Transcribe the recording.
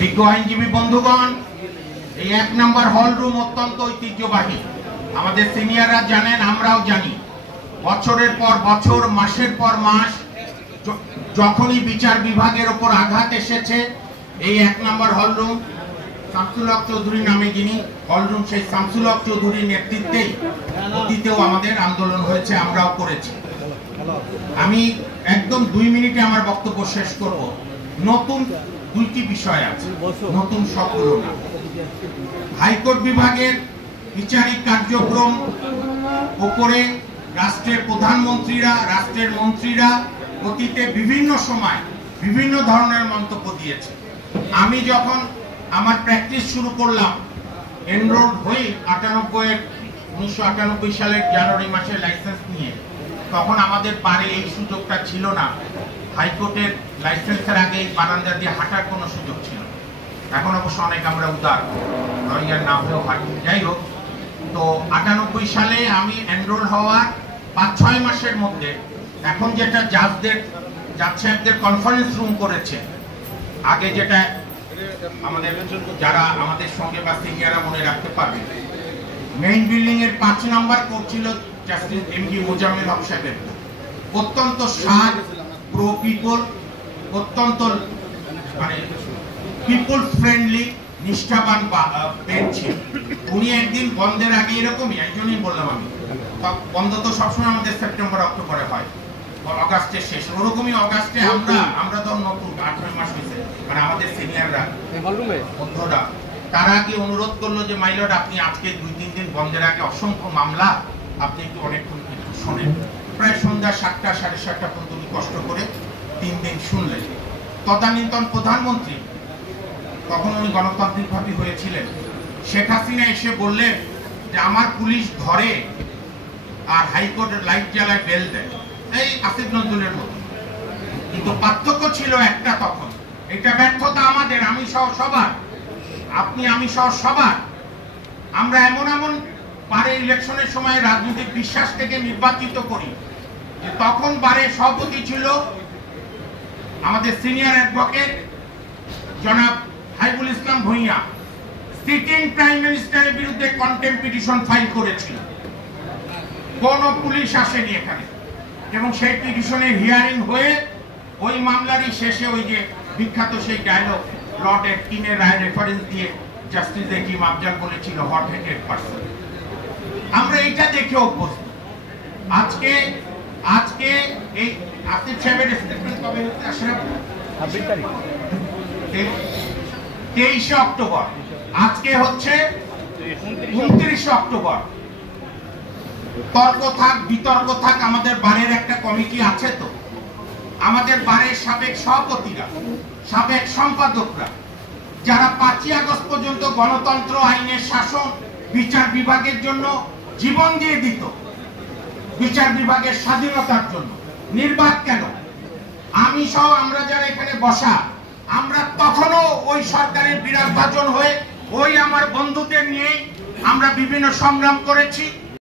বিজ্ঞ আইনজীবী বন্ধুগণ, এই 1 নম্বর হল রুম অত্যন্ত ঐতিহ্যবাহী। আমাদের সিনিয়ররা জানেন, আমরাও জানি। বছরের পর বছর, মাসের পর মাস যখনই বিচার বিভাগের উপর আঘাত এসেছে, এই 1 নম্বর হল রুম, শামসুল হক চৌধুরী নামে যিনি হল রুম, সেই শামসুল হক চৌধুরীর নেতৃত্বেই অতীতেও আমাদের আন্দোলন হয়েছে, আমরাও করেছি। আমি একদম 2 মিনিটে আমার বক্তব্য শেষ করব। নতুন 2টি বিষয় আছে, নতুন সবগুলো না। হাইকোর্ট বিভাগের বিচারিক কার্যক্রম উপরে রাষ্ট্রের প্রধানমন্ত্রীরা, রাষ্ট্রের মন্ত্রীরা অতীতে বিভিন্ন সময় বিভিন্ন ধরনের মন্তব্য দিয়েছে। আমি যখন আমার প্র্যাকটিস শুরু করলাম, এনরোল হয়ে 1998 সালের জানুয়ারি মাসে লাইসেন্স নিয়ে, তখন আমাদের বারে এই সুযোগটা ছিল না। হাইকোর্টের লাইসেন্সের আগে বারান্দা দিয়ে হাঁটার কোনো সুযোগ ছিল। এখন অবশ্য অনেক আমরা উদার, লয়ার না হয়েও হাঁটি। যাই হোক, তো 98 সালে আমি এনরোল হওয়ার 5-6 মাসের মধ্যে এখন যেটা জাজ সাহেবদের কনফারেন্স রুম করেছে, আগে যেটা আমাদের যারা আমাদের সঙ্গে বা সিনিয়ররা মনে রাখতে পারবে, মেইন বিল্ডিং এর 5 নম্বর কোর্ট ছিল জাস্টিস এমজি মোজাম্মেল হক সাহেবের। অত্যন্ত সার, প্রো পিপল, অত্যন্ত মানে পিপল ফ্রেন্ডলি, নিষ্ঠাবান বেঞ্চ ছিল। উনি একদিন বন্ধের আগে এরকমই, এই জন্যই বললাম আমি, বন্ধ তো সবসময় আমাদের সেপ্টেম্বর অক্টোবরে হয়, অগাস্টের শেষ, ওরকমই অগাস্টে আমরা তো নতুন 8 মাস হয়েছে, মানে আমাদের সিনিয়ররা বন্ধুরা, তারা কি অনুরোধ করলো যে মাইলর্ড আপনি আজকে 2-3 দিন বন্ধের আগে অসংখ্য মামলা, আপনি একটু অনেকক্ষণ একটু শোনেন। প্রায় সন্ধ্যা 7টা 7:30 পর্যন্ত উনি কষ্ট করে 3 দিন শুনলেন। তদানীন্তন প্রধানমন্ত্রী, তখন উনি গণতান্ত্রিকভাবে হয়েছিলেন, শেখ হাসিনা এসে বললেন যে আমার পুলিশ ধরে আর হাইকোর্টের লাইট জ্বালায় বেল দেয়, এই আসিফ নজরুলের মতো। কিন্তু পার্থক্য ছিল একটা, তখন এটা ব্যর্থতা আমাদের, আমি সহ সবার, আপনি আমি সহ সবার। আমরা এমন বারে ইলেকশনের সময় রাজনৈতিক বিশ্বাস থেকে নির্বাচিত করি যে তখন বারে সভাপতি ছিল আমাদের সিনিয়র অ্যাডভোকেট জনাব হাইবুল ইসলাম ভূঁইয়া। সিটিং প্রাইম মিনিস্টারের বিরুদ্ধে কন্টেম্প পিটিশন ফাইল করেছিল, কোন পুলিশ আসেনি এখানে, এবং সেই পিটিশনের হিয়ারিং হয়ে ওই মামলারই শেষে ওই যে বিখ্যাত সেই ডায়লগ লর্ড এটকিনের রায় রেফারেন্স দিয়ে জাস্টিস একিম আফজাল বলেছিল হট হেডেড পারসন। আমরা এইটা দেখে অভ্যস্ত। আজকে এই আসিফ সাহেবের স্টেটমেন্ট কবে হচ্ছে? 23 অক্টোবর, আজকে হচ্ছে 29 অক্টোবর। তর্ক থাক বিতর্ক থাক, আমাদের বারের একটা কমিটি আছে, তো আমাদের বারের সাবেক সভাপতিরা, সাবেক সম্পাদকরা, যারা 5ই আগস্ট পর্যন্ত গণতন্ত্র, আইনের শাসন, বিচার বিভাগের জন্য জীবন দিয়ে দিত, বিচার বিভাগের স্বাধীনতার জন্য, নির্বাক কেন, আমি সহ আমরা যারা এখানে বসা, আমরা তখনও ওই সরকারের বিরাট ভাজন হয়ে ওই আমার বন্ধুদের নিয়ে আমরা বিভিন্ন সংগ্রাম করেছি।